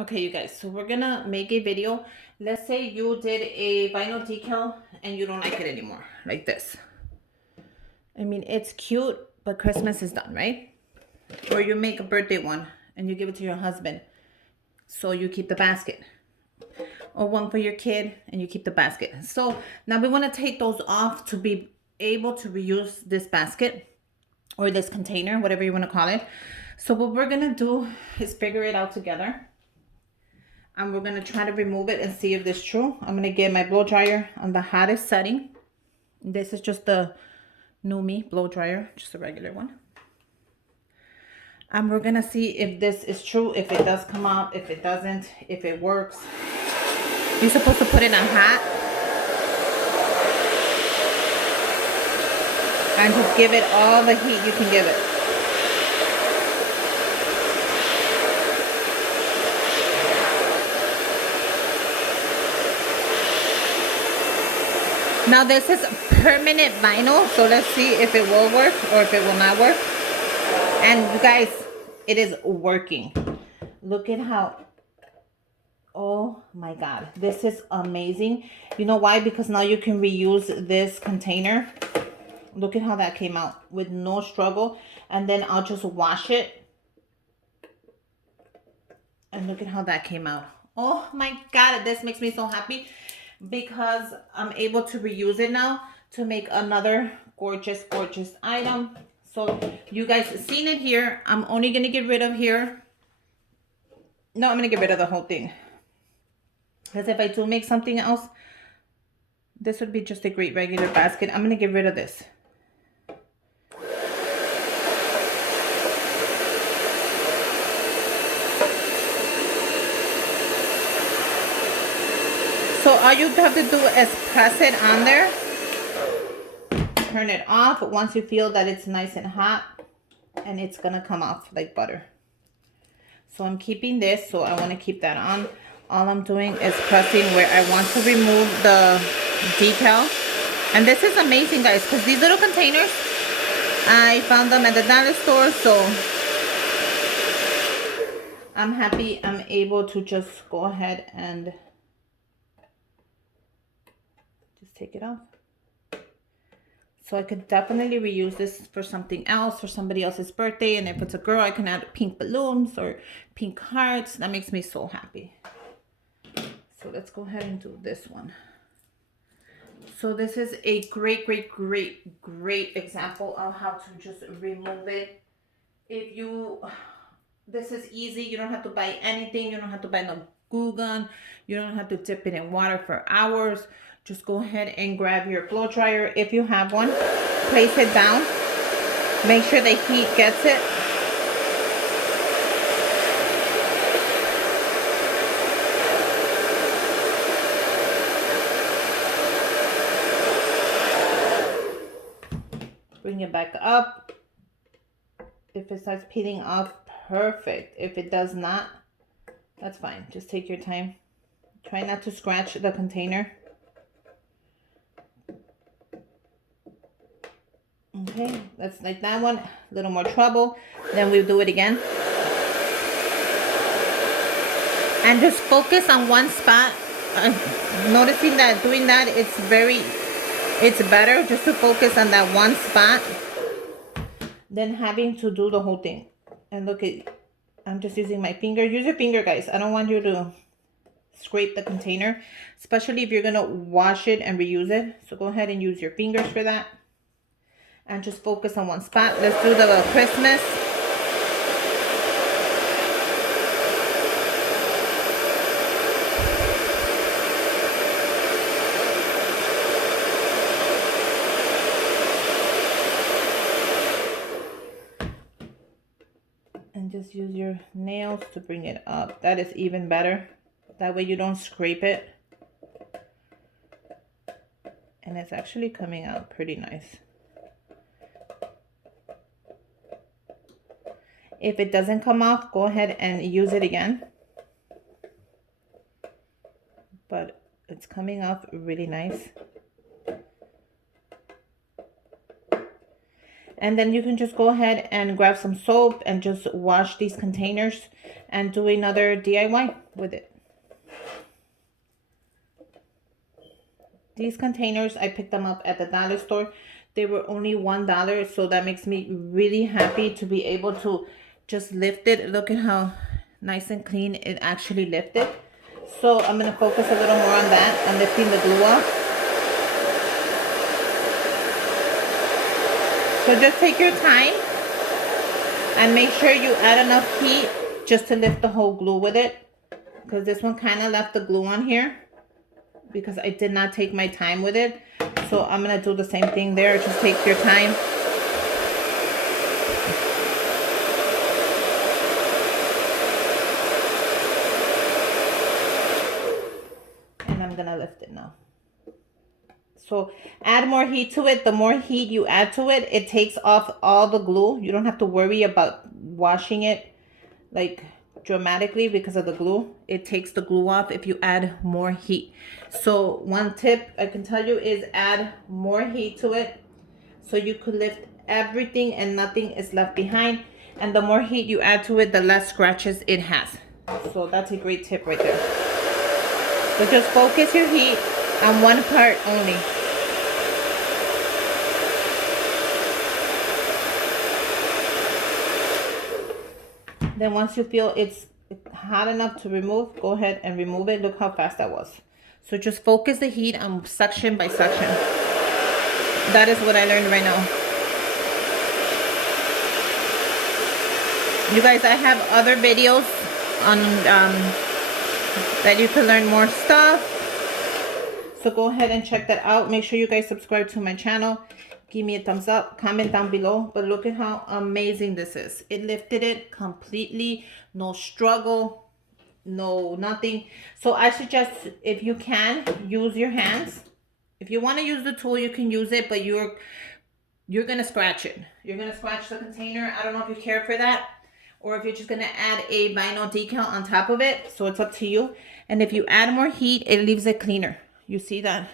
Okay, you guys, so we're gonna make a video. Let's say you did a vinyl decal and you don't like it anymore, like this. I mean, it's cute, but Christmas is done, right? Or you make a birthday one and you give it to your husband, so you keep the basket. Or one for your kid and you keep the basket. So now we wanna take those off to be able to reuse this basket or this container, whatever you wanna call it. So what we're gonna do is figure it out together. And we're gonna try to remove it and see if this is true. I'm gonna get my blow dryer on the hottest setting. This is just the Numi blow dryer, just a regular one. And we're gonna see if this is true, if it does come out, if it doesn't, if it works. You're supposed to put it on hot. And just give it all the heat you can give it. Now this is permanent vinyl, so let's see if it will work or if it will not work. And you guys, it is working. Look at how, oh my God, this is amazing. You know why? Because now you can reuse this container. Look at how that came out with no struggle. And then I'll just wash it. And look at how that came out. Oh my God, this makes me so happy because I'm able to reuse it now to make another gorgeous, gorgeous item. So you guys seen it here. I'm only gonna get rid of here. No, I'm gonna get rid of the whole thing. Because if I do make something else, this would be just a great regular basket. I'm gonna get rid of this. So all you have to do is press it on there. Turn it off once you feel that it's nice and hot. And it's gonna come off like butter. So I'm keeping this, so I want to keep that on. All I'm doing is pressing where I want to remove the decal. And this is amazing, guys, because these little containers, I found them at the dollar store, so I'm happy I'm able to just go ahead and just take it off. So I could definitely reuse this for something else, for somebody else's birthday. And if it's a girl, I can add pink balloons or pink hearts. That makes me so happy. So let's go ahead and do this one. So this is a great, great, great, great example of how to just remove it. If you, this is easy. You don't have to buy anything. You don't have to buy no glue gun. You don't have to dip it in water for hours. Just go ahead and grab your blow dryer if you have one. Place it down. Make sure the heat gets it. Bring it back up. If it starts peeling off, perfect. If it does not, that's fine. Just take your time. Try not to scratch the container. Okay, that's like that one. A little more trouble. Then we'll do it again. And just focus on one spot. Noticing that doing that, it's better just to focus on that one spot than having to do the whole thing. And look at, I'm just using my finger. Use your finger, guys. I don't want you to scrape the container, especially if you're gonna wash it and reuse it. So go ahead and use your fingers for that. And just focus on one spot. Let's do the Christmas. And just use your nails to bring it up. That is even better. That way you don't scrape it. And it's actually coming out pretty nice. If it doesn't come off, go ahead and use it again. But it's coming off really nice. And then you can just go ahead and grab some soap and just wash these containers and do another DIY with it. These containers, I picked them up at the dollar store. They were only $1, so that makes me really happy to be able to just lift it. Look at how nice and clean it actually lifted. So I'm going to focus a little more on that, on lifting the glue off. So just take your time and make sure you add enough heat just to lift the whole glue with it, because this one kind of left the glue on here because I did not take my time with it. So I'm going to do the same thing there. Just take your time. And I'm going to lift it now. So add more heat to it. The more heat you add to it, it takes off all the glue. You don't have to worry about washing it like dramatically because of the glue. It takes the glue off if you add more heat. So one tip I can tell you is add more heat to it so you could lift everything and nothing is left behind. And the more heat you add to it, the less scratches it has. So that's a great tip right there. So just focus your heat on one part only. Then once you feel it's hot enough to remove, go ahead and remove it. Look how fast that was. So just focus the heat on section by section. That is what I learned right now. You guys, I have other videos on that you can learn more stuff. So go ahead and check that out. Make sure you guys subscribe to my channel. Give me a thumbs up, comment down below. But look at how amazing this is. It lifted it completely, no struggle, no nothing. So I suggest, if you can, use your hands. If you want to use the tool, you can use it, but you're gonna scratch it. You're gonna scratch the container. I don't know if you care for that, or if you're just gonna add a vinyl decal on top of it. So it's up to you. And if you add more heat, it leaves it cleaner. You see that?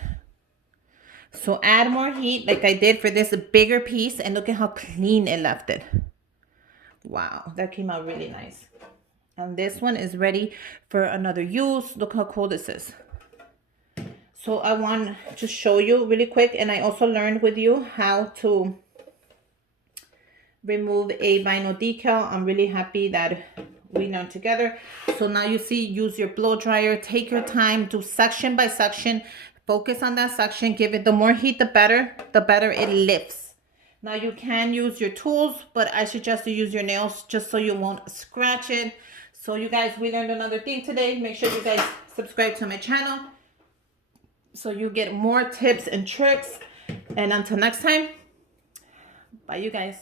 So add more heat like I did for this bigger piece, and look at how clean it left it. Wow, that came out really nice. And this one is ready for another use. Look how cool this is. So I want to show you really quick, and I also learned with you how to remove a vinyl decal. I'm really happy that we learned together. So now you see, use your blow dryer, take your time, do section by section. Focus on that section. Give it the more heat, the better it lifts. Now you can use your tools, but I suggest you use your nails just so you won't scratch it. So you guys, we learned another thing today. Make sure you guys subscribe to my channel so you get more tips and tricks. And until next time, bye you guys.